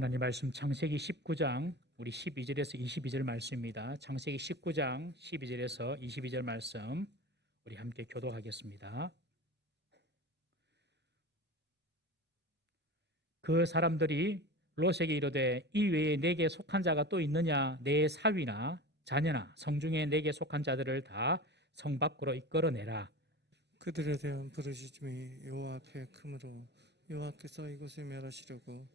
하나님 말씀 창세기 19장 우리 12절에서 22절 말씀입니다. 창세기 19장 12절에서 22절 말씀 우리 함께 교독하겠습니다. 그 사람들이 롯에게 이르되 이 외에 내게 속한 자가 또 있느냐? 내 사위나 자녀나 성중에 내게 속한 자들을 다 성 밖으로 이끌어내라. 그들에 대한 부르짖음이 여호와 앞에 크므로 여호와께서 이곳을 멸하시려고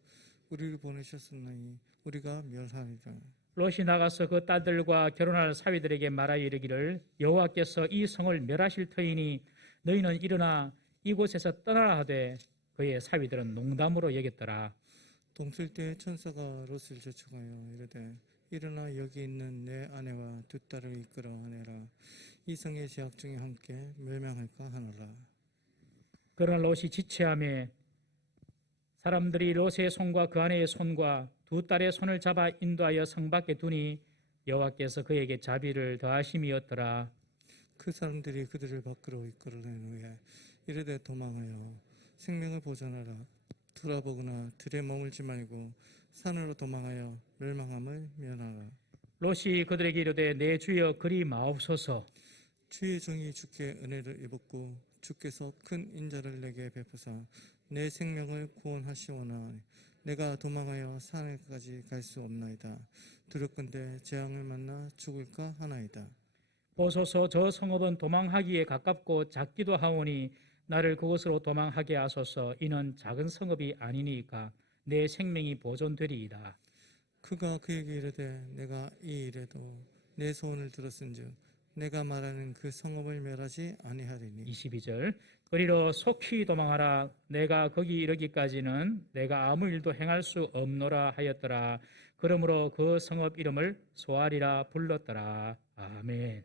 우리를 보내셨으니 우리가 멸하리라. 롯이 나가서 그 딸들과 결혼할 사위들에게 말하여 이르기를 여호와께서 이 성을 멸하실 터이니 너희는 일어나 이곳에서 떠나라 하되 그의 사위들은 농담으로 여겼더라. 동틀 때 천사가 롯을 저촉하여 이르되 일어나 여기 있는 내 아내와 두 딸을 이끌어내라. 이 성의 제약 중에 함께 멸망할까 하노라. 그러나 롯이 지체하며 사람들이 롯의 손과 그 아내의 손과 두 딸의 손을 잡아 인도하여 성 밖에 두니 여호와께서 그에게 자비를 더하심이었더라. 그 사람들이 그들을 밖으로 이끌어낸 후에 이르되 도망하여 생명을 보존하라. 돌아보거나 들에 머물지 말고 산으로 도망하여 멸망함을 면하라. 롯이 그들에게 이르되 내 주여 그리 마옵소서. 주의 종이 주께 은혜를 입었고 주께서 큰 인자를 내게 베푸사 내 생명을 구원하시오나 내가 도망하여 산에까지 갈 수 없나이다. 두렵건대 재앙을 만나 죽을까 하나이다. 보소서 저 성읍은 도망하기에 가깝고 작기도 하오니 나를 그곳으로 도망하게 하소서. 이는 작은 성읍이 아니니까 내 생명이 보존되리이다. 그가 그에게 이르되 내가 이 일에도 내 소원을 들었은즉 내가 말하는 그 성읍을 멸하지 아니하리니. 22절 그리로 속히 도망하라. 내가 거기 이르기까지는 내가 아무 일도 행할 수 없노라 하였더라. 그러므로 그 성읍 이름을 소알이라 불렀더라. 아멘.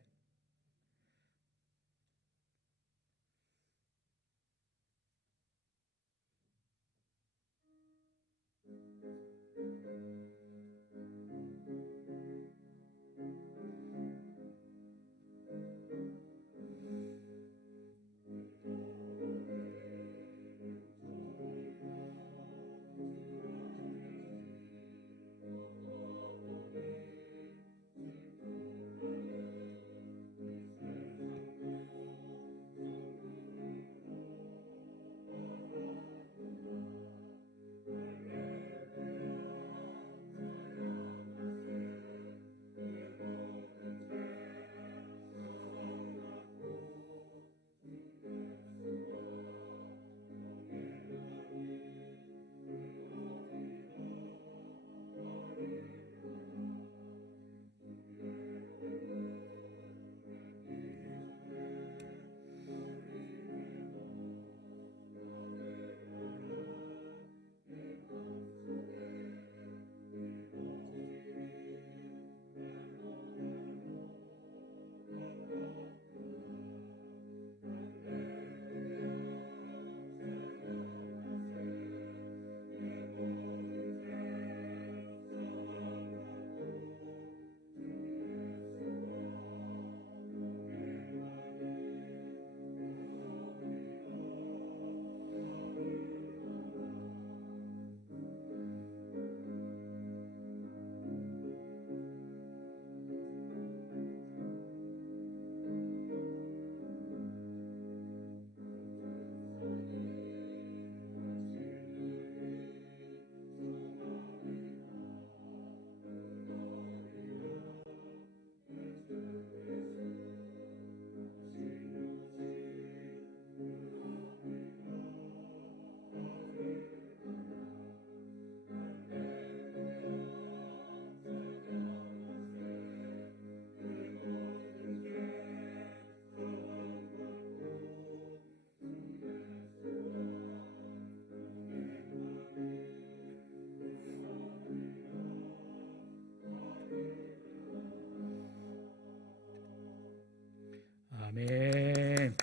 아멘.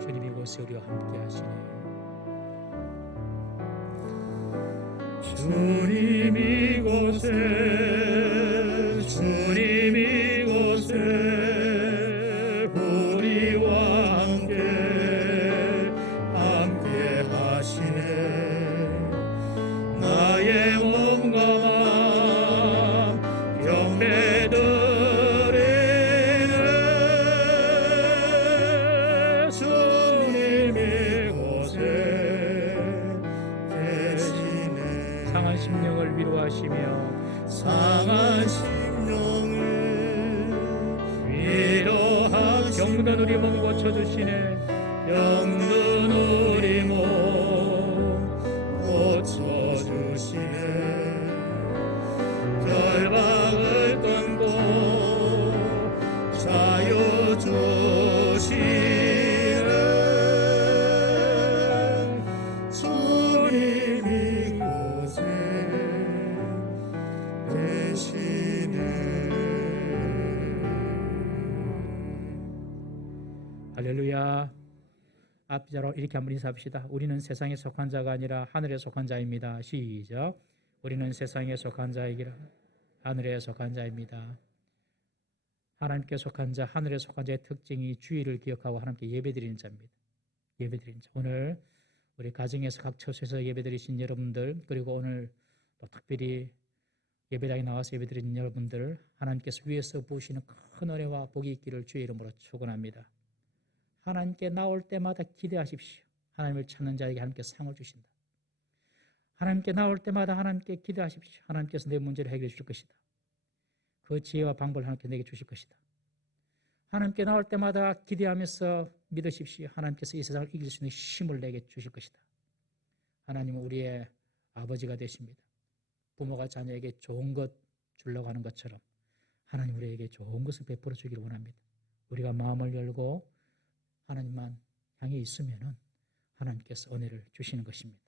주님 이곳에 우리와 함께 하시네. 주님 이곳에 우리와 함께 하시네. 위로하시며 상한 심령을 위로하 병든 우리 몸 고쳐주시네 병든 우리 몸 고쳐주시네 결박을 끊고 자유 주시는 주님 이곳에 계시네. 할렐루야. 앞자로 이렇게 한번 인사합시다. 우리는 세상에 속한 자가 아니라 하늘에 속한 자입니다. 시작. 우리는 세상에 속한 자이기라 하늘에 속한 자입니다. 하나님께 속한 자, 하늘에 속한 자의 특징이 주의를 기억하고 하나님께 예배드리는 자입니다. 예배드리는 자. 오늘 우리 가정에서 각 처소에서 예배드리신 여러분들, 그리고 오늘 또 특별히 예배당에 나와서 예배드리는 여러분들, 하나님께서 위에서 부으시는 큰 은혜와 복이 있기를 주의 이름으로 축원합니다. 하나님께 나올 때마다 기대하십시오. 하나님을 찾는 자에게 하나님께 상을 주신다. 하나님께 나올 때마다 하나님께 기대하십시오. 하나님께서 내 문제를 해결해 주실 것이다. 그 지혜와 방법을 하나님께 내게 주실 것이다. 하나님께 나올 때마다 기대하면서 믿으십시오. 하나님께서 이 세상을 이길 수 있는 힘을 내게 주실 것이다. 하나님은 우리의 아버지가 되십니다. 부모가 자녀에게 좋은 것 주려고 하는 것처럼 하나님 우리에게 좋은 것을 베풀어 주기를 원합니다. 우리가 마음을 열고 하나님만 향해 있으면은 하나님께서 은혜를 주시는 것입니다.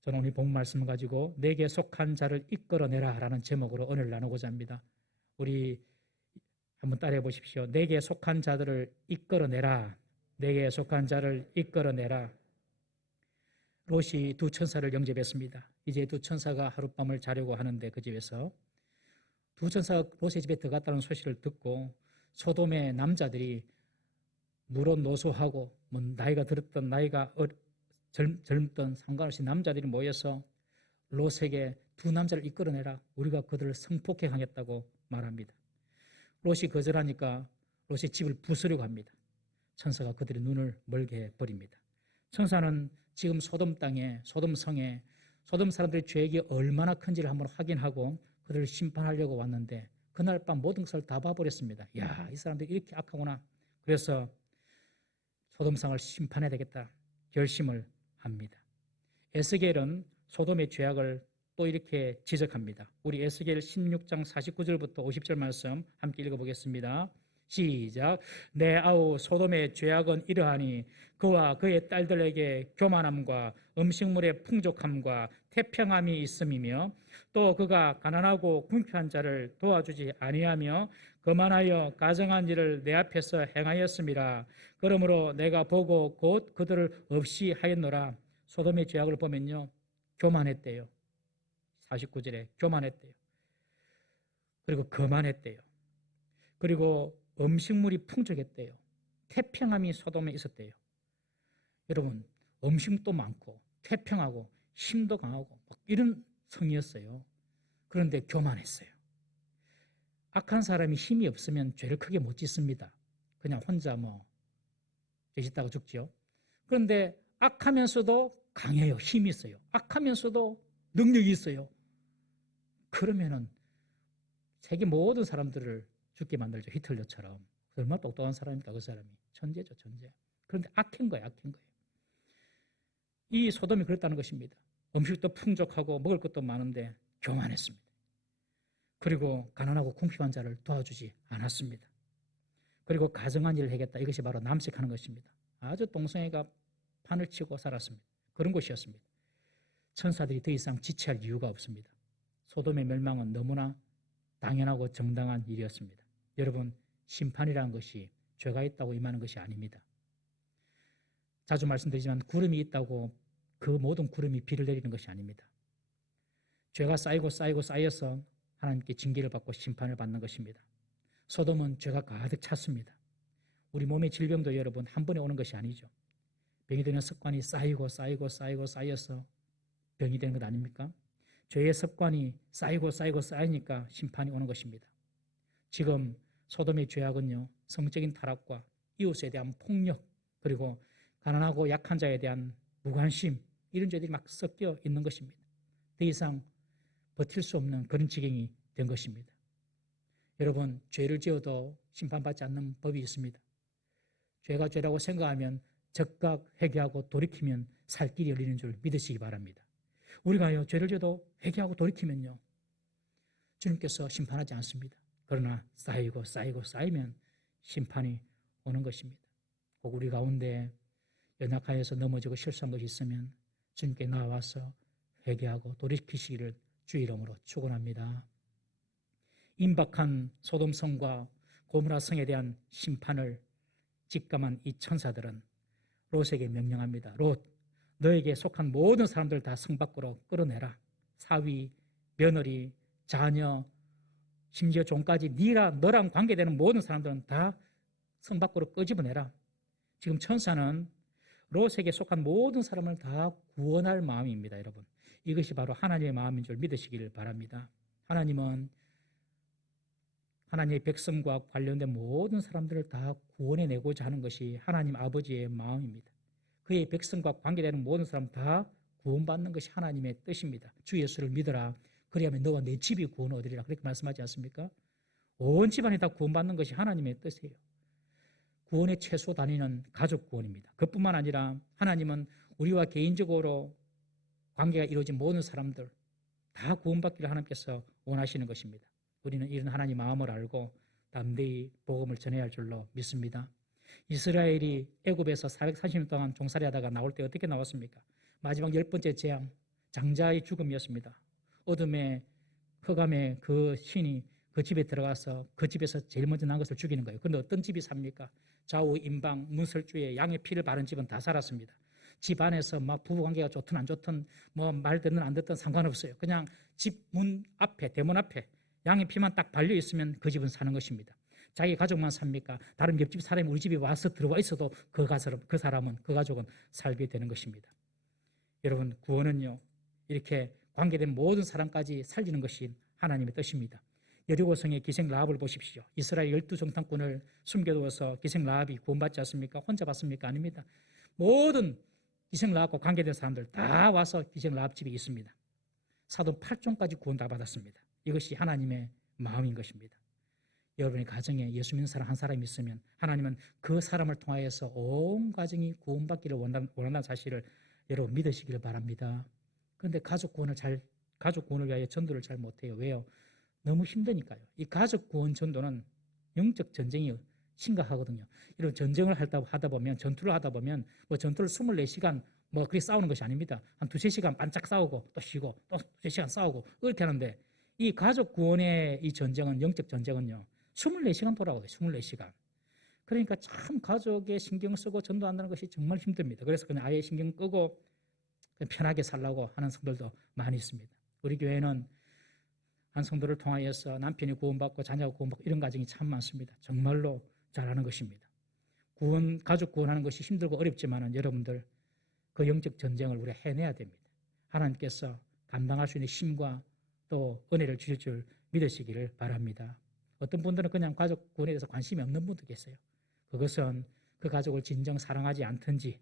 저는 오늘 본 말씀을 가지고 내게 속한 자를 이끌어내라 라는 제목으로 은혜를 나누고자 합니다. 우리 한번 따라해 보십시오. 내게 속한 자들을 이끌어내라. 내게 속한 자를 이끌어내라. 롯이 두 천사를 영접했습니다. 이제 두 천사가 하룻밤을 자려고 하는데 그 집에서 두 천사가 롯의 집에 들어갔다는 소식을 듣고 소돔의 남자들이 누런 노소하고 뭐 나이가 들었던 나이가 젊던 상관없이 남자들이 모여서 롯에게 두 남자를 이끌어내라. 우리가 그들을 성폭행 하겠다고 말합니다. 롯이 거절하니까 롯이 집을 부수려고 합니다. 천사가 그들의 눈을 멀게 해버립니다. 천사는 지금 소돔 땅에 소돔 성에 소돔 사람들의 죄악이 얼마나 큰지를 한번 확인하고 그들을 심판하려고 왔는데 그날 밤 모든 것을 다 봐버렸습니다. 야, 이 사람들이 이렇게 악하구나. 그래서 소돔상을 심판해야 되겠다 결심을 합니다. 에스겔은 소돔의 죄악을 또 이렇게 지적합니다. 우리 에스겔 16장 49절부터 50절 말씀 함께 읽어보겠습니다. 시작. 내 아우 소돔의 죄악은 이러하니 그와 그의 딸들에게 교만함과 음식물의 풍족함과 태평함이 있음이며 또 그가 가난하고 궁핍한 자를 도와주지 아니하며 거만하여 가정한 일을 내 앞에서 행하였음이라. 그러므로 내가 보고 곧 그들을 없이 하였노라. 소돔의 죄악을 보면요, 교만했대요. 49절에 교만했대요. 그리고 거만했대요. 그리고 음식물이 풍족했대요. 태평함이 소돔에 있었대요. 여러분, 음식도 많고 태평하고 힘도 강하고 이런 성이었어요. 그런데 교만했어요. 악한 사람이 힘이 없으면 죄를 크게 못 짓습니다. 그냥 혼자 죄 짓다가 죽지요. 그런데 악하면서도 강해요. 힘이 있어요. 악하면서도 능력이 있어요. 그러면은 세계 모든 사람들을 죽게 만들죠. 히틀러처럼. 얼마나 똑똑한 사람입니까? 그 사람이. 천재죠, 천재. 그런데 악한 거예요, 악한 거예요. 이 소돔이 그랬다는 것입니다. 음식도 풍족하고 먹을 것도 많은데 교만했습니다. 그리고 가난하고 궁핍한 자를 도와주지 않았습니다. 그리고 가정한 일을 하겠다. 이것이 바로 남색하는 것입니다. 아주 동성애가 판을 치고 살았습니다. 그런 곳이었습니다. 천사들이 더 이상 지체할 이유가 없습니다. 소돔의 멸망은 너무나 당연하고 정당한 일이었습니다. 여러분, 심판이라는 것이 죄가 있다고 임하는 것이 아닙니다. 자주 말씀드리지만 구름이 있다고 그 모든 구름이 비를 내리는 것이 아닙니다. 죄가 쌓이고 쌓이고 쌓여서 하나님께 징계를 받고 심판을 받는 것입니다. 소돔은 죄가 가득 찼습니다. 우리 몸의 질병도 여러분 한 번에 오는 것이 아니죠. 병이 되는 습관이 쌓이고 쌓이고 쌓이고 쌓여서 병이 되는 것 아닙니까? 죄의 습관이 쌓이고 쌓이고 쌓이니까 심판이 오는 것입니다. 지금 소돔의 죄악은요, 성적인 타락과 이웃에 대한 폭력, 그리고 가난하고 약한 자에 대한 무관심, 이런 죄들이 막 섞여 있는 것입니다. 더 이상 버틸 수 없는 그런 지경이 된 것입니다. 여러분, 죄를 지어도 심판받지 않는 법이 있습니다. 죄가 죄라고 생각하면 즉각 회개하고 돌이키면 살 길이 열리는 줄 믿으시기 바랍니다. 우리가요, 죄를 지어도 회개하고 돌이키면요, 주님께서 심판하지 않습니다. 그러나 쌓이면 심판이 오는 것입니다. 꼭 우리 가운데 연약하여서 넘어지고 실수한 것이 있으면 주님께 나와서 회개하고 돌이키시기를 주의 이름으로 축원합니다. 임박한 소돔성과 고모라 성에 대한 심판을 직감한 이 천사들은 롯에게 명령합니다. 롯, 너에게 속한 모든 사람들 다 성 밖으로 끌어내라. 사위, 며느리, 자녀, 심지어 종까지 너랑 관계되는 모든 사람들은 다 성 밖으로 끄집어내라. 지금 천사는 롯에게 속한 모든 사람을 다 구원할 마음입니다. 여러분, 이것이 바로 하나님의 마음인 줄 믿으시길 바랍니다. 하나님은 하나님의 백성과 관련된 모든 사람들을 다 구원해내고자 하는 것이 하나님 아버지의 마음입니다. 그의 백성과 관계되는 모든 사람 다 구원받는 것이 하나님의 뜻입니다. 주 예수를 믿어라. 그리하면 너와 내 집이 구원 얻으리라. 그렇게 말씀하지 않습니까? 온 집안이 다 구원받는 것이 하나님의 뜻이에요. 구원의 최소 단위는 가족 구원입니다. 그뿐만 아니라 하나님은 우리와 개인적으로 관계가 이루어진 모든 사람들 다 구원받기를 하나님께서 원하시는 것입니다. 우리는 이런 하나님 마음을 알고 담대히 복음을 전해야 할 줄로 믿습니다. 이스라엘이 애굽에서 430년 동안 종살이하다가 나올 때 어떻게 나왔습니까? 마지막 10번째 재앙, 장자의 죽음이었습니다. 어둠의 흑암의 그 신이 그 집에 들어가서 그 집에서 제일 먼저 난 것을 죽이는 거예요. 그런데 어떤 집이 삽니까? 좌우 임방 문설주에 양의 피를 바른 집은 다 살았습니다. 집 안에서 막 부부관계가 좋든 안 좋든 뭐 말 듣는 안 듣든 상관없어요. 그냥 집 문 앞에 대문 앞에 양의 피만 딱 발려 있으면 그 집은 사는 것입니다. 자기 가족만 삽니까? 다른 옆집 사람이 우리 집에 와서 들어와 있어도 그 사람은 그 가족은 살게 되는 것입니다. 여러분, 구원은요, 이렇게 관계된 모든 사람까지 살리는 것이 하나님의 뜻입니다. 여리고성의 기생 라합을 보십시오. 이스라엘 12정탐꾼을 숨겨두어서 기생 라합이 구원받지 않습니까? 혼자 받습니까? 아닙니다. 모든 기생 라합과 관계된 사람들 다 와서 기생 라합 집에 있습니다. 사돈 8종까지 구원 다 받았습니다. 이것이 하나님의 마음인 것입니다. 여러분의 가정에 예수 믿는 사람 한 사람이 있으면 하나님은 그 사람을 통하여서 온 가정이 구원받기를 원한다는 사실을 여러분 믿으시기를 바랍니다. 그런데 가족 구원을 위하여 전도를 잘 못해요. 왜요? 너무 힘드니까요. 이 가족 구원 전도는 영적 전쟁이 심각하거든요. 이런 전쟁을 하다 보면, 전투를 하다 보면 뭐 전투를 24시간 뭐 그렇게 싸우는 것이 아닙니다. 한 2-3시간 반짝 싸우고 또 쉬고 또 2-3시간 싸우고 그렇게 하는데, 이 가족 구원의 이 전쟁은, 영적 전쟁은요, 24시간 돌아가요. 24시간. 그러니까 참 가족에 신경 쓰고 전도한다는 것이 정말 힘듭니다. 그래서 그냥 아예 신경 끄고 그냥 편하게 살라고 하는 성도들도 많이 있습니다. 우리 교회는 한 성도를 통하여서 남편이 구원받고 자녀가 구원받고 이런 가정이 참 많습니다. 정말로 잘하는 것입니다. 가족 구원하는 것이 힘들고 어렵지만 여러분들 그 영적 전쟁을 우리가 해내야 됩니다. 하나님께서 감당할 수 있는 힘과 또 은혜를 주실 줄 믿으시기를 바랍니다. 어떤 분들은 그냥 가족 구원에 대해서 관심이 없는 분도 계세요. 그것은 그 가족을 진정 사랑하지 않든지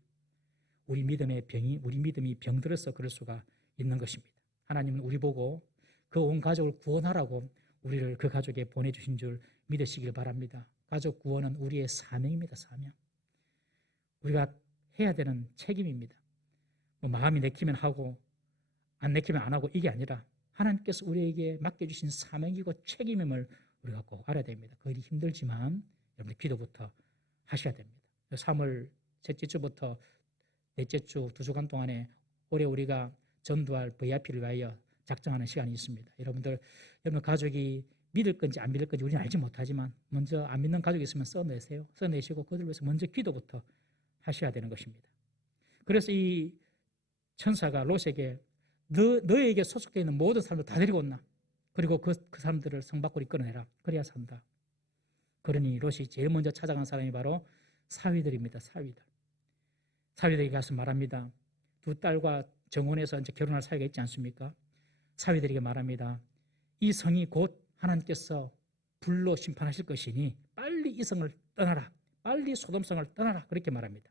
우리 믿음이 병들어서 그럴 수가 있는 것입니다. 하나님은 우리 보고 그 온 가족을 구원하라고 우리를 그 가족에 보내주신 줄 믿으시길 바랍니다. 가족 구원은 우리의 사명입니다. 사명. 우리가 해야 되는 책임입니다. 뭐 마음이 내키면 하고 안 내키면 안 하고 이게 아니라 하나님께서 우리에게 맡겨주신 사명이고 책임임을 우리가 꼭 알아야 됩니다. 그 일이 힘들지만 여러분들 기도부터 하셔야 됩니다. 3월 셋째 주부터 넷째 주 2주간 동안에 올해 우리가 전도할 VIP를 위하여 작정하는 시간이 있습니다. 여러분 가족이 믿을 건지 안 믿을 건지 우리는 알지 못하지만 먼저 안 믿는 가족이 있으면 써내세요. 써내시고 그들 위해서 먼저 기도부터 하셔야 되는 것입니다. 그래서 이 천사가 롯에게 너에게 소속되어 있는 모든 사람들 다 데리고 온나? 그리고 그 사람들을 성 밖으로 이끌어내라. 그래야 산다. 그러니 롯이 제일 먼저 찾아간 사람이 바로 사위들입니다. 사위들에게 가서 말합니다. 두 딸과 정혼해서 이제 결혼할 사이가 있지 않습니까? 사위들에게 말합니다. 이 성이 곧 하나님께서 불로 심판하실 것이니 빨리 이 성을 떠나라. 빨리 소돔성을 떠나라. 그렇게 말합니다.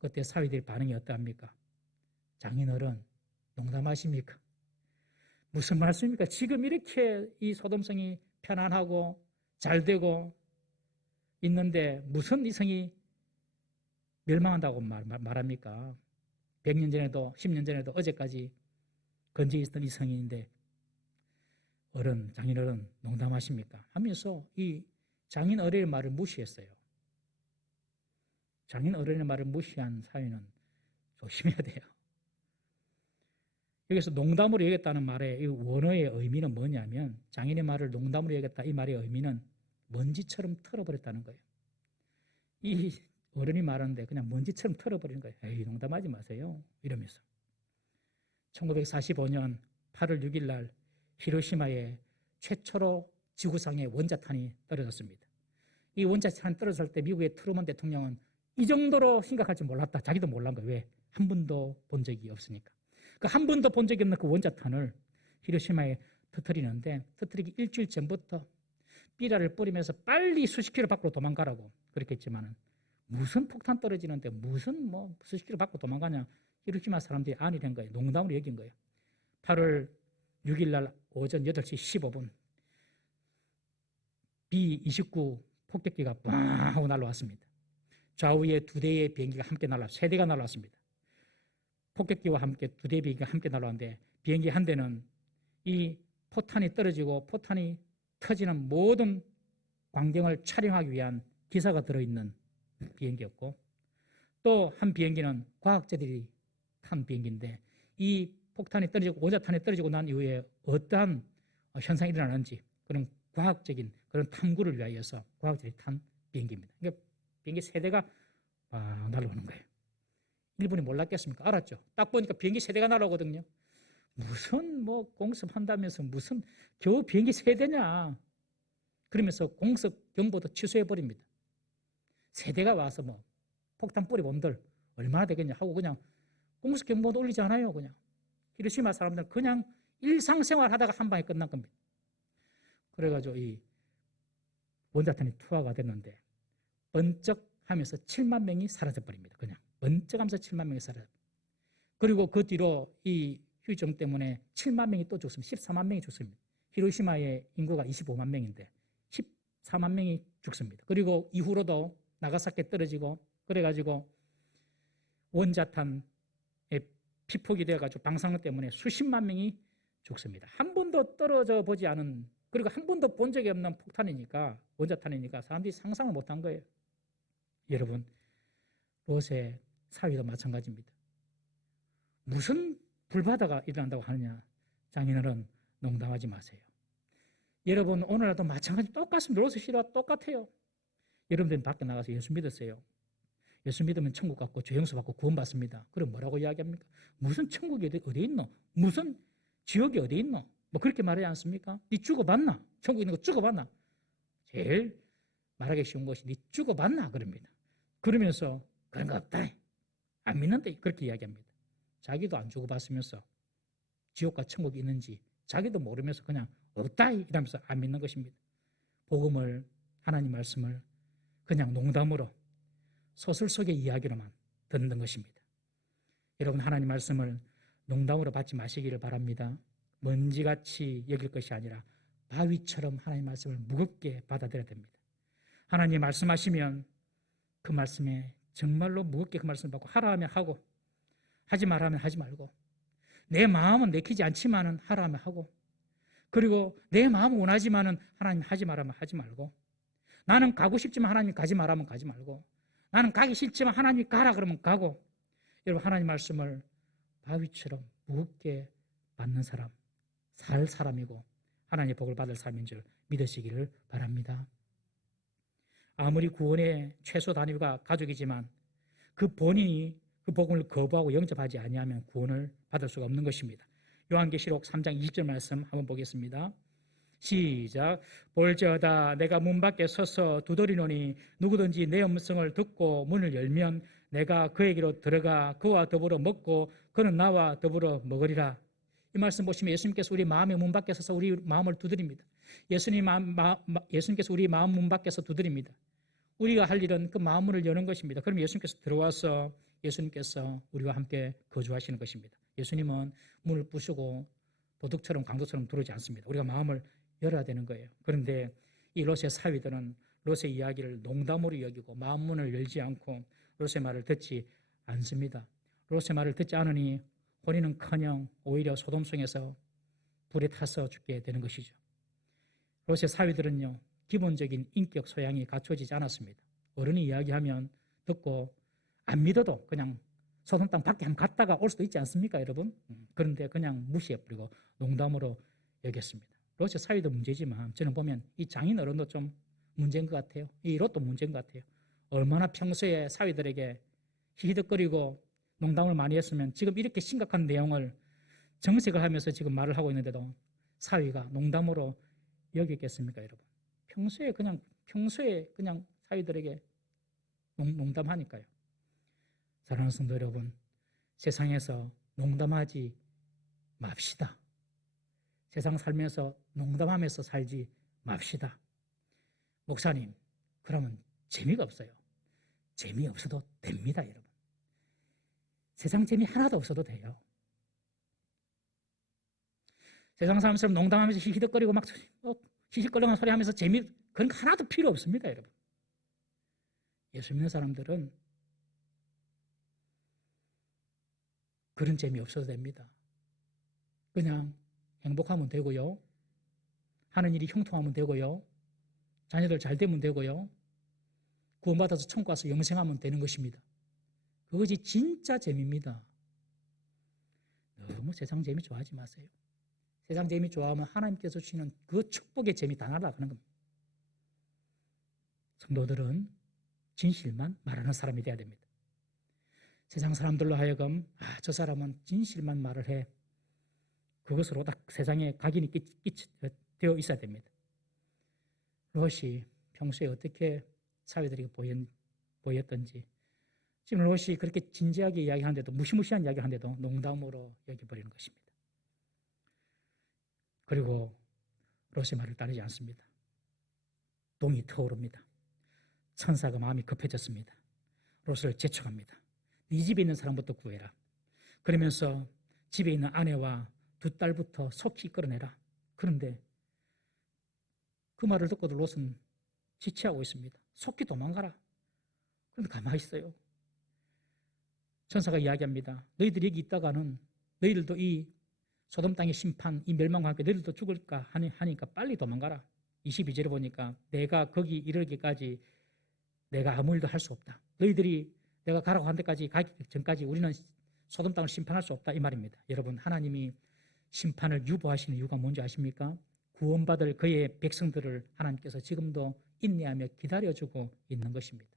그때 사위들의 반응이 어떠합니까? 장인어른 농담하십니까? 무슨 말씀입니까? 지금 이렇게 이 소돔성이 편안하고 잘 되고 있는데 무슨 이 성이 멸망한다고 말합니까? 100년 전에도 10년 전에도 어제까지 건재해 있던 이 성인인데 장인어른 농담하십니까? 하면서 이 장인 어른의 말을 무시했어요. 장인 어른의 말을 무시한 사회는 조심해야 돼요. 여기서 농담으로 여겼다는 말의 이 원어의 의미는 뭐냐면 장인의 말을 농담으로 여겼다 이 말의 의미는 먼지처럼 털어버렸다는 거예요. 이 어른이 말하는데 그냥 먼지처럼 털어버리는 거예요. 에이, 농담하지 마세요. 이러면서 1945년 8월 6일 날 히로시마에 최초로 지구상에 원자탄이 떨어졌습니다. 이 원자탄이 떨어졌을 때 미국의 트루먼 대통령은 이 정도로 심각할 줄 몰랐다. 자기도 몰란 거예요. 왜? 한 번도 본 적이 없으니까. 그 한 번도 본 적이 없는 그 원자탄을 히로시마에 터뜨리기 일주일 전부터 삐라를 뿌리면서 빨리 수십 킬로 밖으로 도망가라고 그렇게 했지만은 무슨 폭탄 떨어지는데 무슨 수십 킬로 밖으로 도망가냐. 히로시마 사람들이 안이 된 거예요. 농담으로 여긴 거예요. 8월 6일 날 오전 8시 15분 B-29 폭격기가 빵 하고 날아왔습니다. 좌우에 2대의 비행기가 함께 3대가 날아왔습니다. 폭격기와 함께 2대의 비행기가 함께 날아왔는데 비행기 한 대는 이 포탄이 떨어지고 포탄이 터지는 모든 광경을 촬영하기 위한 기사가 들어있는 비행기였고 또 한 비행기는 과학자들이 탄 비행기인데 이 폭탄이 떨어지고 원자탄이 떨어지고 난 이후에 어떠한 현상이 일어나는지 그런 과학적인 그런 탐구를 위하여서 과학자들이 탄 비행기입니다. 그러니까 비행기 3대가 막 날아오는 거예요. 일본이 몰랐겠습니까? 알았죠. 딱 보니까 비행기 3대가 날아오거든요. 무슨 공습한다면서 무슨 겨우 비행기 3대냐. 그러면서 공습 경보도 취소해버립니다. 3대가 와서 폭탄 뿌리범들 얼마나 되겠냐 하고 그냥 공습 경보도 올리지 않아요. 그냥 히로시마 사람들은 그냥 일상생활 하다가 한 방에 끝난 겁니다. 그래가지고 이 원자탄이 투하가 됐는데 번쩍 하면서 7만 명이 사라져버립니다. 그냥 번쩍 하면서 7만 명이 사라져버립니다. 그리고 그 뒤로 이 휴정 때문에 7만 명이 또 죽습니다. 14만 명이 죽습니다. 히로시마의 인구가 25만 명인데 14만 명이 죽습니다. 그리고 이후로도 나가사키 떨어지고 그래가지고 원자탄의 피폭이 되어가지고 방사능 때문에 수십만 명이 죽습니다. 한 번도 떨어져 보지 않은 그리고 한 번도 본 적이 없는 폭탄이니까 원자탄이니까 사람들이 상상을 못한 거예요. 여러분 로세 사위도 마찬가지입니다. 무슨 불바다가 일어난다고 하느냐. 장인어른 농담하지 마세요. 여러분 오늘날도 마찬가지 똑같습니다. 로세 시대와 똑같아요. 여러분들은 밖에 나가서 예수 믿으세요. 예수 믿으면 천국 받고 죄용서 받고 구원받습니다. 그럼 뭐라고 이야기합니까? 무슨 천국이 어디 있노? 무슨 지옥이 어디 있노? 그렇게 말하지 않습니까? 니 죽어봤나? 천국 있는 거 죽어봤나? 제일 말하기 쉬운 것이 니 죽어봤나? 그럽니다. 그러면서 그런 거 없다. 안 믿는다. 그렇게 이야기합니다. 자기도 안 죽어봤으면서 지옥과 천국이 있는지 자기도 모르면서 그냥 없다 이러면서 안 믿는 것입니다. 복음을 하나님 말씀을 그냥 농담으로 소설 속의 이야기로만 듣는 것입니다. 여러분 하나님 말씀을 농담으로 받지 마시기를 바랍니다. 먼지같이 여길 것이 아니라 바위처럼 하나님 말씀을 무겁게 받아들여야 됩니다. 하나님 말씀하시면 그 말씀에 정말로 무겁게 그 말씀을 받고 하라 하면 하고 하지 말라 하면 하지 말고 내 마음은 내키지 않지만은 하라 하면 하고 그리고 내 마음은 원하지만은 하나님 하지 말라면 하지 말고 나는 가고 싶지만 하나님 가지 말라면 가지 말고 나는 가기 싫지만 하나님이 가라 그러면 가고 여러분 하나님 말씀을 바위처럼 무겁게 받는 사람 살 사람이고 하나님의 복을 받을 사람인 줄 믿으시기를 바랍니다. 아무리 구원의 최소 단위가 가족이지만 그 본인이 그 복음을 거부하고 영접하지 아니하면 구원을 받을 수가 없는 것입니다. 요한계시록 3장 20절 말씀 한번 보겠습니다. 시작. 볼지어다 내가 문 밖에 서서 두드리노니 누구든지 내 음성을 듣고 문을 열면 내가 그에게로 들어가 그와 더불어 먹고 그는 나와 더불어 먹으리라. 이 말씀 보시면 예수님께서 우리 마음의 문 밖에 서서 우리 마음을 두드립니다. 예수님께서 우리 마음 문 밖에서 두드립니다. 우리가 할 일은 그 마음 문을 여는 것입니다. 그럼 예수님께서 들어와서 예수님께서 우리와 함께 거주하시는 것입니다. 예수님은 문을 부수고 도둑처럼 강도처럼 들어오지 않습니다. 우리가 마음을 열어야 되는 거예요. 그런데 이 롯의 사위들은 롯의 이야기를 농담으로 여기고 마음 문을 열지 않고 롯의 말을 듣지 않습니다. 롯의 말을 듣지 않으니 혼인은커녕 오히려 소돔성에서 불에 타서 죽게 되는 것이죠. 롯의 사위들은요, 기본적인 인격 소양이 갖춰지지 않았습니다. 어른이 이야기하면 듣고 안 믿어도 그냥 소돔 땅 밖에 한번 갔다가 올 수도 있지 않습니까, 여러분? 그런데 그냥 무시해버리고 농담으로 여겼습니다. 롯의 사위도 문제지만 저는 보면 이 장인 어른도 좀 문제인 것 같아요. 이 롯도 문제인 것 같아요. 얼마나 평소에 사위들에게 히히덕거리고 농담을 많이 했으면 지금 이렇게 심각한 내용을 정색을 하면서 지금 말을 하고 있는데도 사위가 농담으로 여겼겠습니까, 여러분? 평소에 그냥 사위들에게 농담하니까요. 사랑하는 성도 여러분, 세상에서 농담하지 맙시다. 세상 살면서 농담하면서 살지 맙시다. 목사님, 그러면 재미가 없어요. 재미없어도 됩니다, 여러분. 세상 재미 하나도 없어도 돼요. 세상 사람처럼 농담하면서 히히덕거리고 막 히히거리는 소리 하면서 그런 거 하나도 필요 없습니다, 여러분. 예수 믿는 사람들은 그런 재미 없어도 됩니다. 그냥 행복하면 되고요. 하는 일이 형통하면 되고요. 자녀들 잘 되면 되고요. 구원받아서 천국 가서 영생하면 되는 것입니다. 그것이 진짜 재미입니다. 너무 세상 재미 좋아하지 마세요. 세상 재미 좋아하면 하나님께서 주시는 그 축복의 재미 다 날아가는 겁니다. 성도들은 진실만 말하는 사람이 돼야 됩니다. 세상 사람들로 하여금 저 사람은 진실만 말을 해. 그것으로 딱 세상에 각인이 되어 있어야 됩니다. 롯이 평소에 어떻게 사회들에게 보였던지, 지금 롯이 그렇게 진지하게 이야기하는데도, 무시무시한 이야기하는데도 농담으로 여겨버리는 것입니다. 그리고 롯의 말을 따르지 않습니다. 동이 터오릅니다. 천사가 마음이 급해졌습니다. 롯을 재촉합니다. 네 집에 있는 사람부터 구해라. 그러면서 집에 있는 아내와 두 딸부터 속히 끌어내라. 그런데 그 말을 듣고도 롯은 지체하고 있습니다. 속히 도망가라. 그런데 가만히 있어요. 천사가 이야기합니다. 너희들이 여기 있다가는 너희들도 이 소돔 땅의 심판, 이 멸망과 함께 너희들도 죽을까 하니까 빨리 도망가라. 22절에 보니까 내가 거기 이르기까지 내가 아무 일도 할 수 없다. 너희들이 내가 가라고 한 데까지 가기 전까지 우리는 소돔 땅을 심판할 수 없다, 이 말입니다. 여러분, 하나님이 심판을 유보하시는 이유가 뭔지 아십니까? 구원받을 그의 백성들을 하나님께서 지금도 인내하며 기다려주고 있는 것입니다.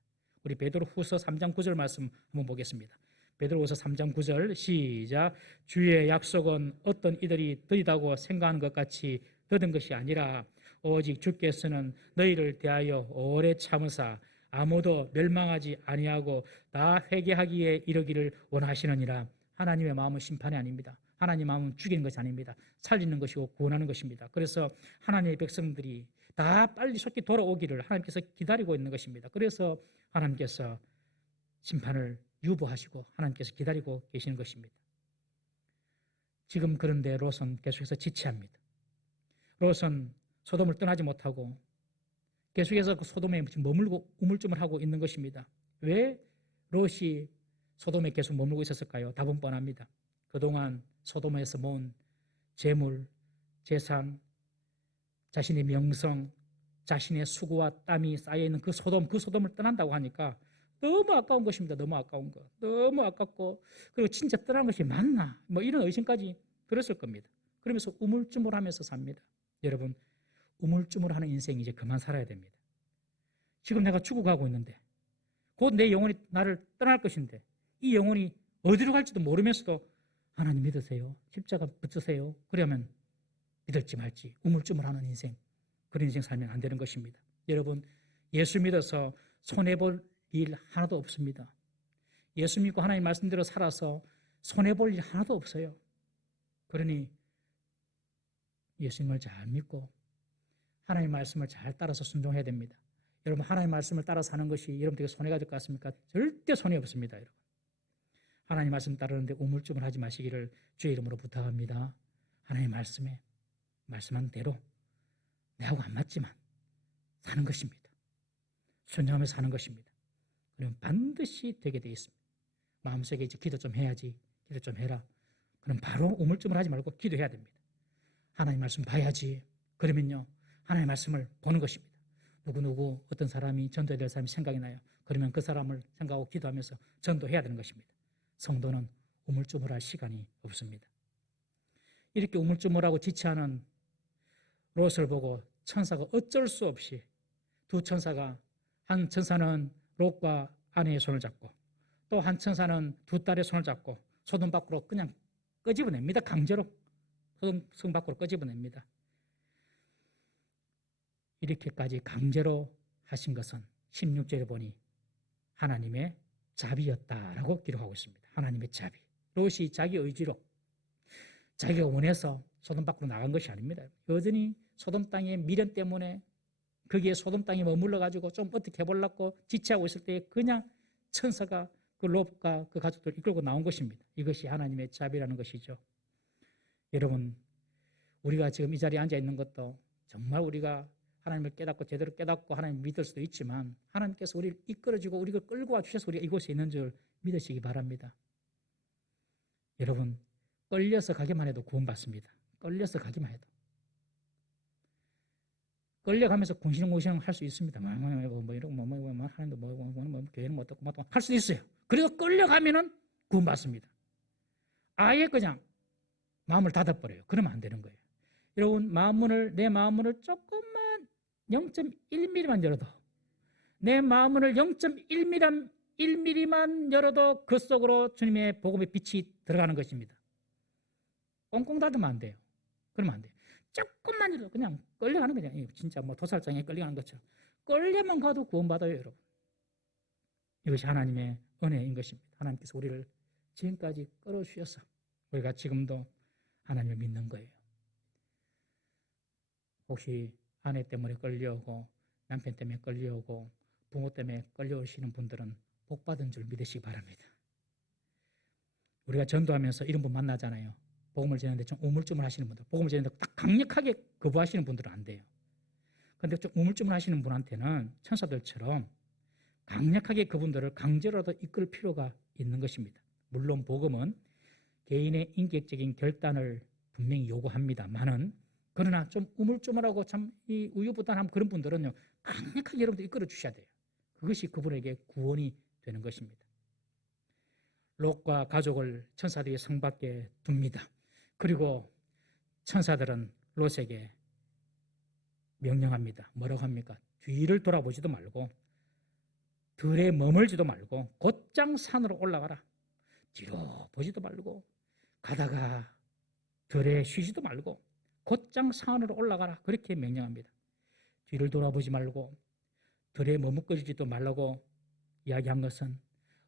우리 베드로후서 3장 9절 말씀 한번 보겠습니다. 베드로후서 3장 9절 시작. 주의 약속은 어떤 이들이 더디다고 생각하는 것 같이 더딘 것이 아니라 오직 주께서는 너희를 대하여 오래 참으사 아무도 멸망하지 아니하고 다 회개하기에 이르기를 원하시느니라. 하나님의 마음은 심판이 아닙니다. 하나님의 마음은 죽이는 것이 아닙니다. 살리는 것이고 구원하는 것입니다. 그래서 하나님의 백성들이 다 빨리 속히 돌아오기를 하나님께서 기다리고 있는 것입니다. 그래서 하나님께서 심판을 유보하시고 하나님께서 기다리고 계시는 것입니다. 지금 그런데 롯은 계속해서 지체합니다. 롯은 소돔을 떠나지 못하고 계속해서 그 소돔에 머물고 우물쭈물하고 있는 것입니다. 왜 롯이 소돔에 계속 머물고 있었을까요? 답은 뻔합니다. 그동안 소돔에서 모은 재물, 재산, 자신의 명성, 자신의 수고와 땀이 쌓여있는 그 소돔을 떠난다고 하니까 너무 아까운 것입니다. 너무 아까운 것. 너무 아깝고, 그리고 진짜 떠난 것이 맞나? 뭐 이런 의심까지 들었을 겁니다. 그러면서 우물쭈물하면서 삽니다. 여러분, 우물쭈물하는 인생 이제 그만 살아야 됩니다. 지금 내가 죽어가고 있는데 곧 내 영혼이 나를 떠날 것인데 이 영혼이 어디로 갈지도 모르면서도 하나님 믿으세요. 십자가 붙으세요. 그러면 믿을지 말지 우물쭈물하는 인생, 그런 인생 살면 안 되는 것입니다. 여러분, 예수 믿어서 손해볼 일 하나도 없습니다. 예수 믿고 하나님 말씀대로 살아서 손해볼 일 하나도 없어요. 그러니 예수님을 잘 믿고 하나님 말씀을 잘 따라서 순종해야 됩니다. 여러분, 하나님 말씀을 따라 사는 것이 여러분들에게 손해가 될 것 같습니까? 절대 손해 없습니다. 여러분, 하나님 말씀 따르는데 우물쭈물 하지 마시기를 주의 이름으로 부탁합니다. 하나님의 말씀에 말씀한 대로 내하고 안 맞지만 사는 것입니다. 순종하며 사는 것입니다. 그러면 반드시 되게 되어 있습니다. 마음속에 이제 기도 좀 해야지, 기도 좀 해라. 그럼 바로 우물쭈물 하지 말고 기도해야 됩니다. 하나님 말씀 봐야지. 그러면요, 하나님의 말씀을 보는 것입니다. 누구누구 어떤 사람이 전도해야 될 사람이 생각이 나요. 그러면 그 사람을 생각하고 기도하면서 전도해야 되는 것입니다. 성도는 우물쭈물할 시간이 없습니다. 이렇게 우물쭈물하고 지체하는 롯을 보고 천사가 어쩔 수 없이 두 천사가, 한 천사는 롯과 아내의 손을 잡고 또 한 천사는 두 딸의 손을 잡고 소돔 밖으로 그냥 끄집어냅니다. 강제로 성 밖으로 끄집어냅니다. 이렇게까지 강제로 하신 것은 16절에 보니 하나님의 자비였다라고 기록하고 있습니다. 하나님의 자비. 롯이 자기 의지로 자기가 원해서 소돔 밖으로 나간 것이 아닙니다. 여전히 소돔 땅의 미련 때문에 거기에 소돔 땅에 머물러 가지고 좀 어떻게 해보려고 지체하고 있을 때 그냥 천사가 그 롯과 그 가족들을 이끌고 나온 것입니다. 이것이 하나님의 자비라는 것이죠. 여러분, 우리가 지금 이 자리에 앉아 있는 것도 정말 우리가 하나님을 깨닫고 제대로 깨닫고 하나님을 믿을 수도 있지만 하나님께서 우리를 이끌어주고 우리를 끌고 와 주셔서 우리가 이곳에 있는 줄 믿으시기 바랍니다. 여러분, 끌려서 가기만 해도 구원받습니다. 끌려서 가기만 해도. 끌려가면서 궁시렁궁시렁 할 수 있습니다. 뭐 이런 뭐 하는데 뭐 교회는 못 듣고 뭐 할 수도 있어요. 그래도 끌려가면은 구원받습니다. 아예 그냥 마음을 닫아버려요. 그러면 안 되는 거예요. 여러분, 내 마음문을 조금만 0.1mm만 열어도, 내 마음문을 0.1mm만 열어도 그 속으로 주님의 복음의 빛이 들어가는 것입니다. 꽁꽁 닫으면 안 돼요. 그러면 안 돼요. 조금만 열어도 그냥 끌려가는 거냐. 진짜 뭐 도살장에 끌려가는 것처럼 끌려만 가도 구원받아요, 여러분. 이것이 하나님의 은혜인 것입니다. 하나님께서 우리를 지금까지 끌어주셔서 우리가 지금도 하나님을 믿는 거예요. 혹시 아내 때문에 끌려오고 남편 때문에 끌려오고 부모 때문에 끌려오시는 분들은 복받은 줄 믿으시기 바랍니다. 우리가 전도하면서 이런 분 만나잖아요. 복음을 전하는데 좀 우물쭈물 하시는 분들, 복음을 전하는데 딱 강력하게 거부하시는 분들은 안 돼요. 그런데 좀 우물쭈물 하시는 분한테는 천사들처럼 강력하게 그분들을 강제로라도 이끌 필요가 있는 것입니다. 물론 복음은 개인의 인격적인 결단을 분명히 요구합니다만은, 그러나 좀 우물쭈물하고 참 이 우유부단한 그런 분들은요, 강력하게 여러분들 이끌어 주셔야 돼요. 그것이 그분에게 구원이 되는 것입니다. 롯과 가족을 천사들이 성 밖에 둡니다. 그리고 천사들은 롯에게 명령합니다. 뭐라고 합니까? 뒤를 돌아보지도 말고 들에 머물지도 말고 곧장 산으로 올라가라. 뒤로 보지도 말고 가다가 들에 쉬지도 말고 곧장 산으로 올라가라. 그렇게 명령합니다. 뒤를 돌아보지 말고 들에 머뭇거리지도 말라고 이야기한 것은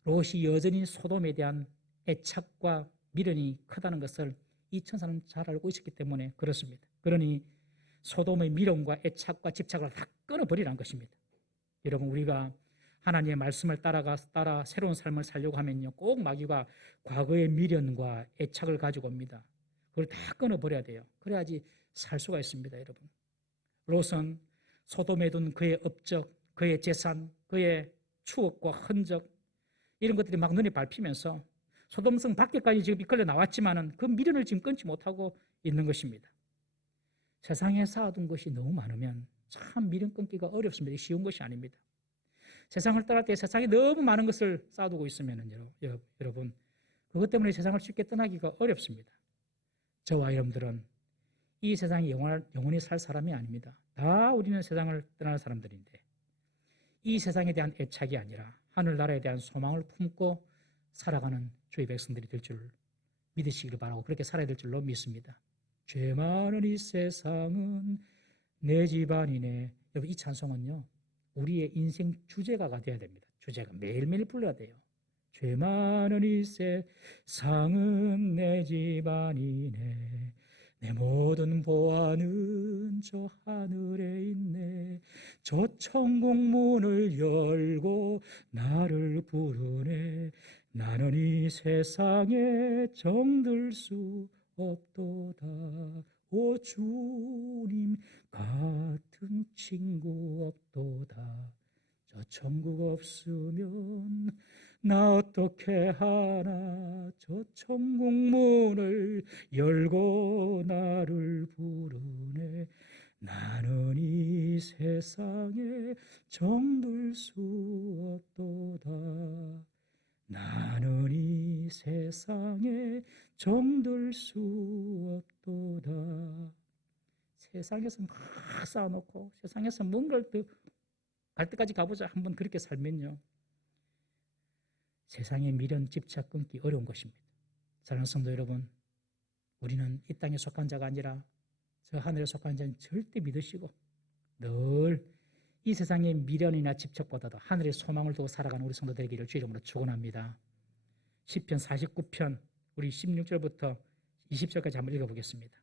롯이 여전히 소돔에 대한 애착과 미련이 크다는 것을 이 천사는 잘 알고 있었기 때문에 그렇습니다. 그러니 소돔의 미련과 애착과 집착을 다 끊어버리라는 것입니다. 여러분, 우리가 하나님의 말씀을 따라 새로운 삶을 살려고 하면요, 꼭 마귀가 과거의 미련과 애착을 가지고 옵니다. 그걸 다 끊어버려야 돼요. 그래야지 살 수가 있습니다. 여러분, 롯은 소돔에 둔 그의 업적, 그의 재산, 그의 추억과 흔적, 이런 것들이 막 눈에 밟히면서 소돔성 밖에까지 지금 이끌려 나왔지만은 그 미련을 지금 끊지 못하고 있는 것입니다. 세상에 쌓아둔 것이 너무 많으면 참 미련 끊기가 어렵습니다. 쉬운 것이 아닙니다. 세상을 떠날 때 세상에 너무 많은 것을 쌓아두고 있으면 여러분, 그것 때문에 세상을 쉽게 떠나기가 어렵습니다. 저와 여러분들은 이 세상에 영원히 살 사람이 아닙니다. 다 우리는 세상을 떠나는 사람들인데, 이 세상에 대한 애착이 아니라 하늘나라에 대한 소망을 품고 살아가는 주의 백성들이 될 줄 믿으시기를 바라고 그렇게 살아야 될 줄로 믿습니다. 죄 많은 이 세상은 내 집안이네. 여러분, 이 찬송은요, 우리의 인생 주제가가 되어야 됩니다. 주제가 매일매일 불러야 돼요. 죄 많은 이 세상은 내 집안이네. 내 모든 보안은 저 하늘에 있네. 저 천국 문을 열고 나를 부르네. 나는 이 세상에 정들 수 없도다. 오 주님, 같은 친구 없도다. 저 천국 없으면 나 어떻게 하나. 저 천국 문을 열고 나를 부르네. 나는 이 세상에 정들 수 없도다. 나는 이 세상에 정들 수 없도다. 세상에서 막 쌓아놓고 세상에서 뭔가를 갈 때까지 가보자. 한번 그렇게 살면요, 세상의 미련 집착 끊기 어려운 것입니다. 사랑하는 성도 여러분, 우리는 이 땅에 속한 자가 아니라 저 하늘에 속한 자는 절대 믿으시고 늘 이 세상의 미련이나 집착보다도 하늘의 소망을 두고 살아가는 우리 성도 되기를 주의 이름으로 축원합니다. 시편 49편 우리 16절부터 20절까지 한번 읽어보겠습니다.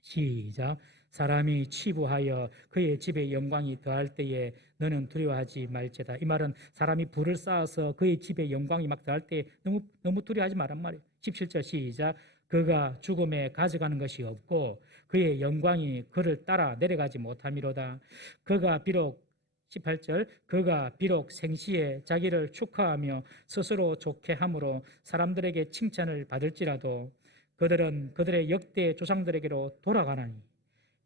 시작. 사람이 치부하여 그의 집에 영광이 더할 때에 너는 두려워하지 말지다. 이 말은 사람이 불을 쌓아서 그의 집에 영광이 막 더할 때 너무 두려워하지 말란 말이에요. 17절 시작. 그가 죽음에 가져가는 것이 없고 그의 영광이 그를 따라 내려가지 못함이로다. 그가 비록 18절 그가 비록 생시에 자기를 축하하며 스스로 좋게 함으로 사람들에게 칭찬을 받을지라도 그들은 그들의 역대 조상들에게로 돌아가나니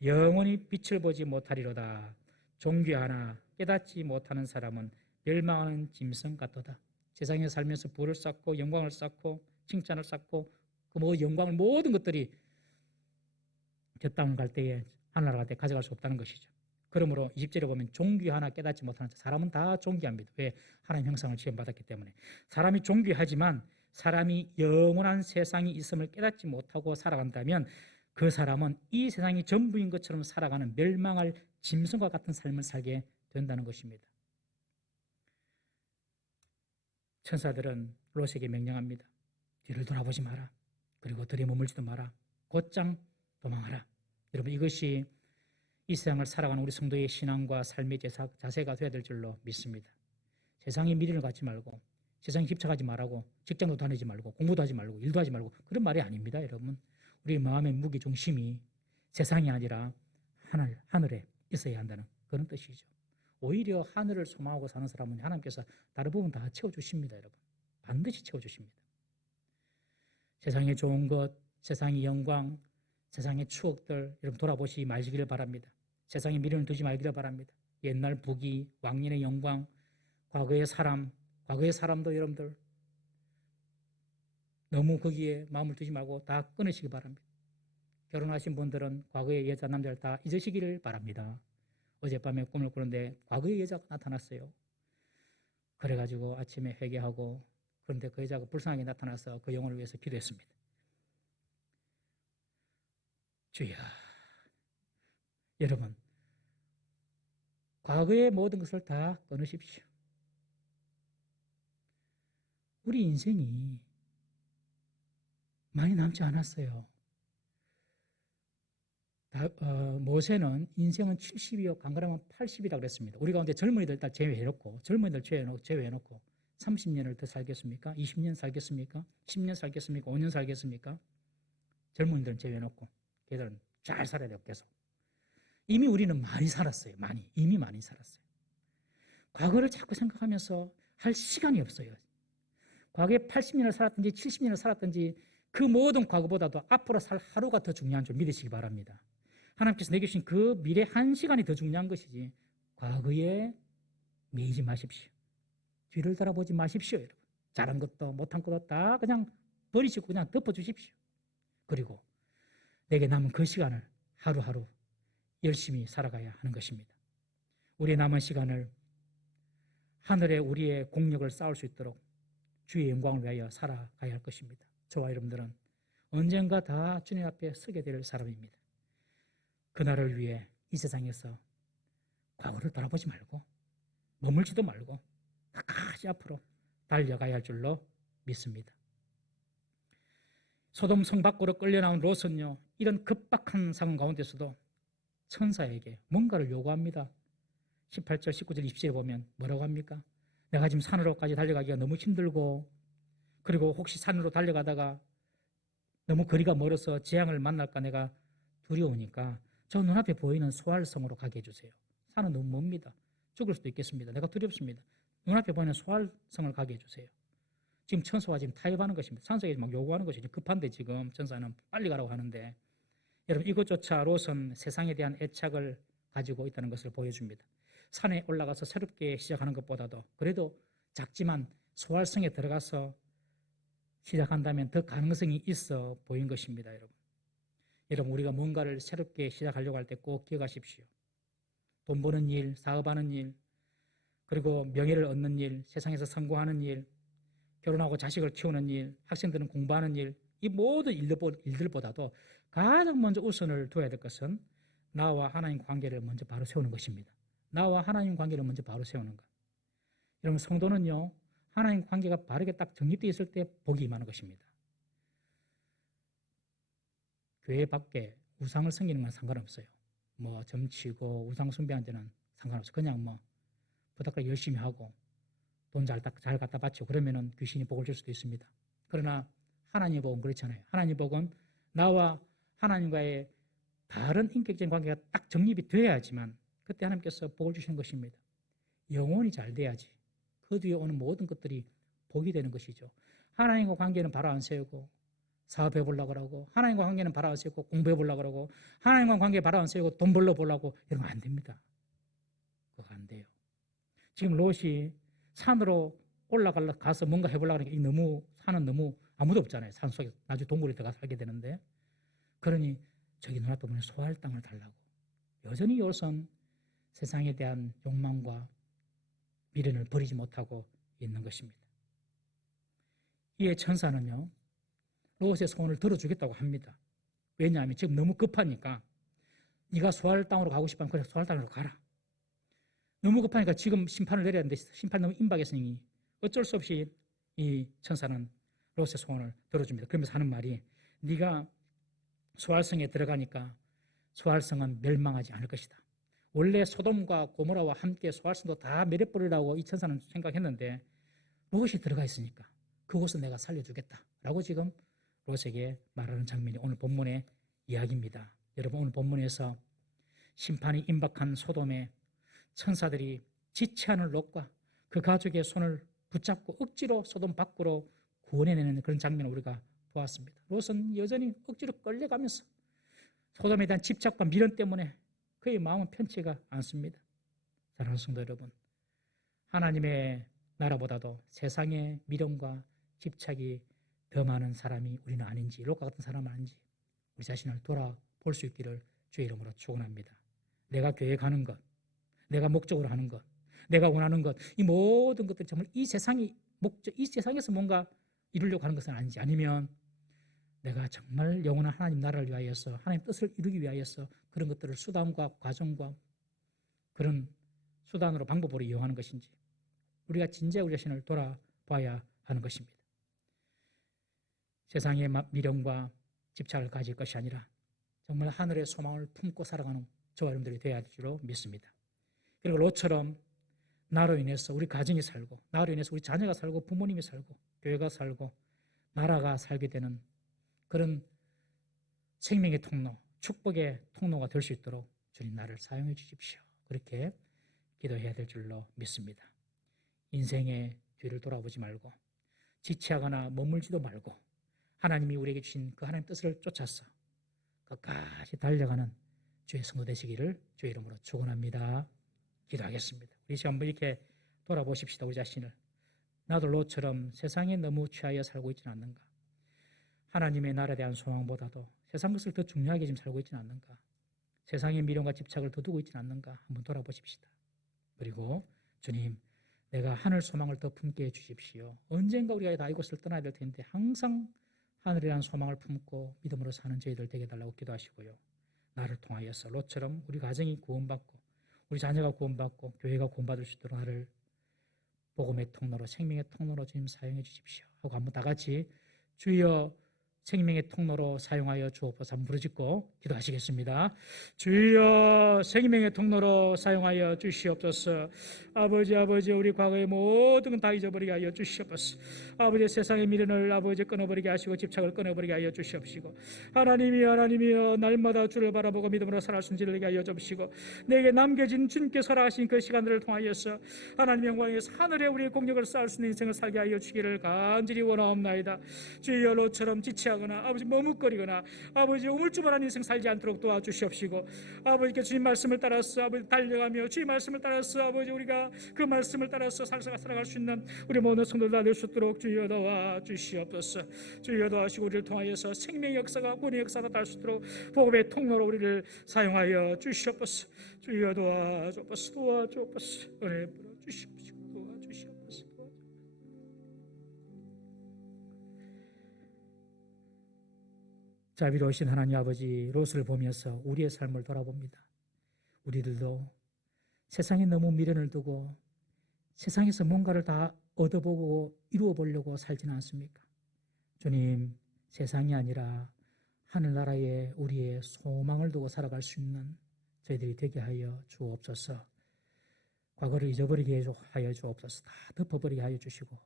영원히 빛을 보지 못하리로다. 존귀하나 깨닫지 못하는 사람은 멸망하는 짐승 같도다. 세상에 살면서 부를 쌓고 영광을 쌓고 칭찬을 쌓고 그 영광을 모든 것들이 저 땅을 갈 때에 하늘나라 갈 때 가져갈 수 없다는 것이죠. 그러므로 20절에 보면 존귀하나 깨닫지 못하는 사람은 다 존귀합니다. 왜? 하나님 형상을 지음받았기 때문에. 사람이 존귀하지만 사람이 영원한 세상이 있음을 깨닫지 못하고 살아간다면 그 사람은 이 세상이 전부인 것처럼 살아가는 멸망할 짐승과 같은 삶을 살게 된다는 것입니다. 천사들은 롯에게 명령합니다. 뒤를 돌아보지 마라. 그리고 들에 머물지도 마라. 곧장 도망하라. 여러분, 이것이 이 세상을 살아가는 우리 성도의 신앙과 삶의 자세가 되어야 될 줄로 믿습니다. 세상에 미련을 갖지 말고 세상에 집착하지 말고 직장도 다니지 말고 공부도 하지 말고 일도 하지 말고 그런 말이 아닙니다. 여러분, 우리 마음의 무게 중심이 세상이 아니라 하늘에 있어야 한다는 그런 뜻이죠. 오히려 하늘을 소망하고 사는 사람은 하나님께서 다른 부분 다 채워주십니다. 여러분, 반드시 채워주십니다. 세상의 좋은 것, 세상의 영광, 세상의 추억들 여러분 돌아보시지 마시기를 바랍니다. 세상에 미련을 두지 말기를 바랍니다. 옛날 부귀, 왕년의 영광, 과거의 사람도 여러분들 너무 거기에 마음을 두지 말고 다 끊으시기 바랍니다. 결혼하신 분들은 과거의 여자, 남자를 다 잊으시기를 바랍니다. 어젯밤에 꿈을 꾸는데 과거의 여자가 나타났어요. 그래가지고 아침에 회개하고 그런데 그 여자가 불쌍하게 나타나서 그 영혼을 위해서 기도했습니다. 주여, 여러분, 과거의 모든 것을 다 끊으십시오. 우리 인생이 많이 남지 않았어요. 모세는 인생은 70이요 강건하면 80이라고 그랬습니다. 우리 가운데 젊은이들 다 제외해놓고 30년을 더 살겠습니까? 20년 살겠습니까? 10년 살겠습니까? 5년 살겠습니까? 젊은이들은 제외해놓고 걔들은 잘 살아야 돼요. 계속. 이미 우리는 많이 살았어요. 이미 많이 살았어요. 과거를 자꾸 생각하면서 할 시간이 없어요. 과거에 80년을 살았든지 70년을 살았든지 그 모든 과거보다도 앞으로 살 하루가 더 중요한 줄 믿으시기 바랍니다. 하나님께서 내게 주신 그 미래 한 시간이 더 중요한 것이지 과거에 매이지 마십시오. 뒤를 돌아보지 마십시오. 여러분. 잘한 것도 못한 것도 다 그냥 버리시고 그냥 덮어주십시오. 그리고 내게 남은 그 시간을 하루하루 열심히 살아가야 하는 것입니다. 우리의 남은 시간을 하늘에 우리의 공력을 쌓을 수 있도록 주의 영광을 위하여 살아가야 할 것입니다. 저와 여러분들은 언젠가 다 주님 앞에 서게 될 사람입니다. 그날을 위해 이 세상에서 과거를 돌아보지 말고 머물지도 말고 끝까지 앞으로 달려가야 할 줄로 믿습니다. 소돔 성 밖으로 끌려나온 롯은요, 이런 급박한 상황 가운데서도 천사에게 뭔가를 요구합니다. 18절, 19절, 20절에 보면 뭐라고 합니까? 내가 지금 산으로까지 달려가기가 너무 힘들고 그리고 혹시 산으로 달려가다가 너무 거리가 멀어서 재앙을 만날까 내가 두려우니까 저 눈앞에 보이는 소알성으로 가게 해주세요. 산은 너무 멉니다. 죽을 수도 있겠습니다. 내가 두렵습니다. 눈앞에 보이는 소알성을 가게 해주세요. 지금 천사와 지금 타협하는 것입니다. 산속에 막 요구하는 것이죠. 급한데 지금 천사는 빨리 가라고 하는데 여러분 이것조차 롯은 세상에 대한 애착을 가지고 있다는 것을 보여줍니다. 산에 올라가서 새롭게 시작하는 것보다도 그래도 작지만 소활성에 들어가서 시작한다면 더 가능성이 있어 보인 것입니다. 여러분 우리가 뭔가를 새롭게 시작하려고 할 때 꼭 기억하십시오. 돈 버는 일, 사업하는 일, 그리고 명예를 얻는 일, 세상에서 성공하는 일, 결혼하고 자식을 키우는 일, 학생들은 공부하는 일, 이 모든 일들보다도 가장 먼저 우선을 둬야 될 것은 나와 하나님 관계를 먼저 바로 세우는 것입니다. 나와 하나님 관계를 먼저 바로 세우는 것. 여러분 성도는요, 하나님 관계가 바르게 딱 정립되어 있을 때 복이 임하는 것입니다. 교회 밖에 우상을 섬기는 건 상관없어요. 뭐 점치고 우상 숭배하는 데는 상관없어요. 그냥 뭐 부탁을 열심히 하고 돈 잘 갖다 바치고 그러면은 귀신이 복을 줄 수도 있습니다. 그러나 하나님의 복은 그렇잖아요. 하나님의 복은 나와 하나님과의 바른 인격적인 관계가 딱 정립이 되어야지만 그때 하나님께서 복을 주시는 것입니다. 영혼이 잘 돼야지 그 뒤에 오는 모든 것들이 복이 되는 것이죠. 하나님과 관계는 바로 안 세우고 사업해 보려고 그러고 하나님과 관계는 바로 안 세우고 공부해 보려고 그러고 하나님과 관계 바로 안 세우고 돈 벌러 보려고 이런 거 안 됩니다. 그거 안 돼요. 지금 롯이 산으로 올라가서 뭔가 해보려고 하니까 너무 산은 너무 아무도 없잖아요. 산 속에 나중에 동굴에 들어가서 살게 되는데 그러니 저기 눈앞에 보면 소할 땅을 달라고 여전히 롯은 세상에 대한 욕망과 미련을 버리지 못하고 있는 것입니다. 이에 천사는요 롯의 소원을 들어주겠다고 합니다. 왜냐하면 지금 너무 급하니까 네가 소할 땅으로 가고 싶으면 그래 소할 땅으로 가라. 너무 급하니까 지금 심판을 내려야 하는데 심판이 너무 임박했으니 어쩔 수 없이 이 천사는 롯의 소원을 들어줍니다. 그러면서 하는 말이 네가 소알성에 들어가니까 소알성은 멸망하지 않을 것이다. 원래 소돔과 고모라와 함께 소알성도 다 멸해버리라고 이 천사는 생각했는데 롯이 들어가 있으니까 그곳은 내가 살려주겠다 라고 지금 롯에게 말하는 장면이 오늘 본문의 이야기입니다. 여러분 오늘 본문에서 심판이 임박한 소돔에 천사들이 지체하는 롯과 그 가족의 손을 붙잡고 억지로 소돔 밖으로 구원해내는 그런 장면을 우리가 보았습니다. 롯은 여전히 억지로 끌려가면서 소돔에 대한 집착과 미련 때문에 그의 마음은 편치가 않습니다. 사랑하는 성도 여러분, 하나님의 나라보다도 세상의 미련과 집착이 더 많은 사람이 우리는 아닌지, 롯과 같은 사람은 아닌지 우리 자신을 돌아볼 수 있기를 주의 이름으로 축원합니다. 내가 교회 가는 것, 내가 목적으로 하는 것, 내가 원하는 것, 이 모든 것들이 정말 이 세상이 목적, 이 세상에서 뭔가 이루려고 하는 것은 아닌지, 아니면 내가 정말 영원한 하나님 나라를 위하여서 하나님 뜻을 이루기 위하여서 그런 것들을 수단과 과정과 그런 수단으로 방법으로 이용하는 것인지 우리가 진지하게 우리 자신을 돌아봐야 하는 것입니다. 세상의 미련과 집착을 가질 것이 아니라 정말 하늘의 소망을 품고 살아가는 저와 여러분들이 되어야 할 줄로 믿습니다. 그리고 롯처럼 나로 인해서 우리 가정이 살고 나로 인해서 우리 자녀가 살고 부모님이 살고 교회가 살고 나라가 살게 되는 그런 생명의 통로, 축복의 통로가 될 수 있도록 주님 나를 사용해 주십시오. 그렇게 기도해야 될 줄로 믿습니다. 인생의 뒤를 돌아보지 말고 지체하거나 머물지도 말고 하나님이 우리에게 주신 그 하나님 뜻을 쫓아서 끝까지 달려가는 주의 성도 되시기를 주의 이름으로 축원합니다. 기도하겠습니다. 우리 시간 한번 이렇게 돌아보십시다. 우리 자신을. 나도 롯처럼 세상에 너무 취하여 살고 있지는 않는가? 하나님의 나라에 대한 소망보다도 세상 것을 더 중요하게 지금 살고 있지는 않는가? 세상의 미련과 집착을 더 두고 있지는 않는가? 한번 돌아보십시다. 그리고 주님, 내가 하늘 소망을 더 품게 해주십시오. 언젠가 우리가 다 이곳을 떠나야 될 텐데 항상 하늘이라는 소망을 품고 믿음으로 사는 저희들 되게 해달라고 기도하시고요. 나를 통하여서 롯처럼 우리 가정이 구원받고 우리 자녀가 구원받고 교회가 구원받을 수 있도록 나를 복음의 통로로 생명의 통로로 주님 사용해 주십시오 하고 한번 다 같이 주여 생명의 통로로 사용하여 주옵소서. 부르짖고 기도하시겠습니다. 주여, 생명의 통로로 사용하여 주시옵소서. 아버지 우리 과거의 모든 건 다 잊어버리게 하여 주시옵소서. 아버지, 세상의 미련을 아버지 끊어버리게 하시고 집착을 끊어버리게 하여 주시옵시고, 하나님이여 날마다 주를 바라보고 믿음으로 살아갈 수 있는 하여 주시고, 내게 남겨진 주님께 살아가신 그 시간들을 통하여서 하나님 영광에서 하늘에 우리의 공력을 쌓을 수 있는 인생을 살게 하여 주기를 간절히 원하옵나이다. 주여, 로처럼 지체하거나 아버지 머뭇거리거나 아버지 우물쭈물한 인생 살지 않도록 도와주시옵시고, 아버지께 주님 말씀을 따라서 아버지 달려가며 주님 말씀을 따라서 아버지 우리가 그 말씀을 따라서 살아갈 수 있는 우리 모든 성도들 다 될 수 있도록 주여 도와주시옵소서. 주여 도와주시고 우리를 통하여서 생명의 역사가 구원의 역사가 될 수 있도록 복음의 통로로 우리를 사용하여 주시옵소서. 주여 도와주옵소서. 은혜 부어 주시옵시고 도와주시옵소서. 자비로우신 하나님 아버지, 롯을 보면서 우리의 삶을 돌아봅니다. 우리들도 세상에 너무 미련을 두고 세상에서 뭔가를 다 얻어보고 이루어 보려고 살지는 않습니까? 주님, 세상이 아니라 하늘나라에 우리의 소망을 두고 살아갈 수 있는 저희들이 되게 하여 주옵소서. 과거를 잊어버리게 하여 주옵소서. 다 덮어버리게 하여 주시고,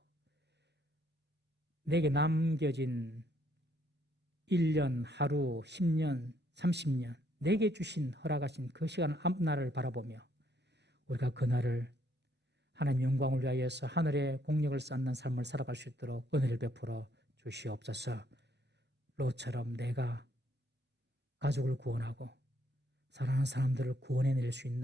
내게 남겨진 1년, 하루, 10년, 30년 내게 주신 허락하신 그 시간 앞날을 바라보며 우리가 그날을 하나님 영광을 위하여서 하늘의 공력을 쌓는 삶을 살아갈 수 있도록 은혜를 베풀어 주시옵소서. 롯처럼 내가 가족을 구원하고 사랑하는 사람들을 구원해낼 수 있는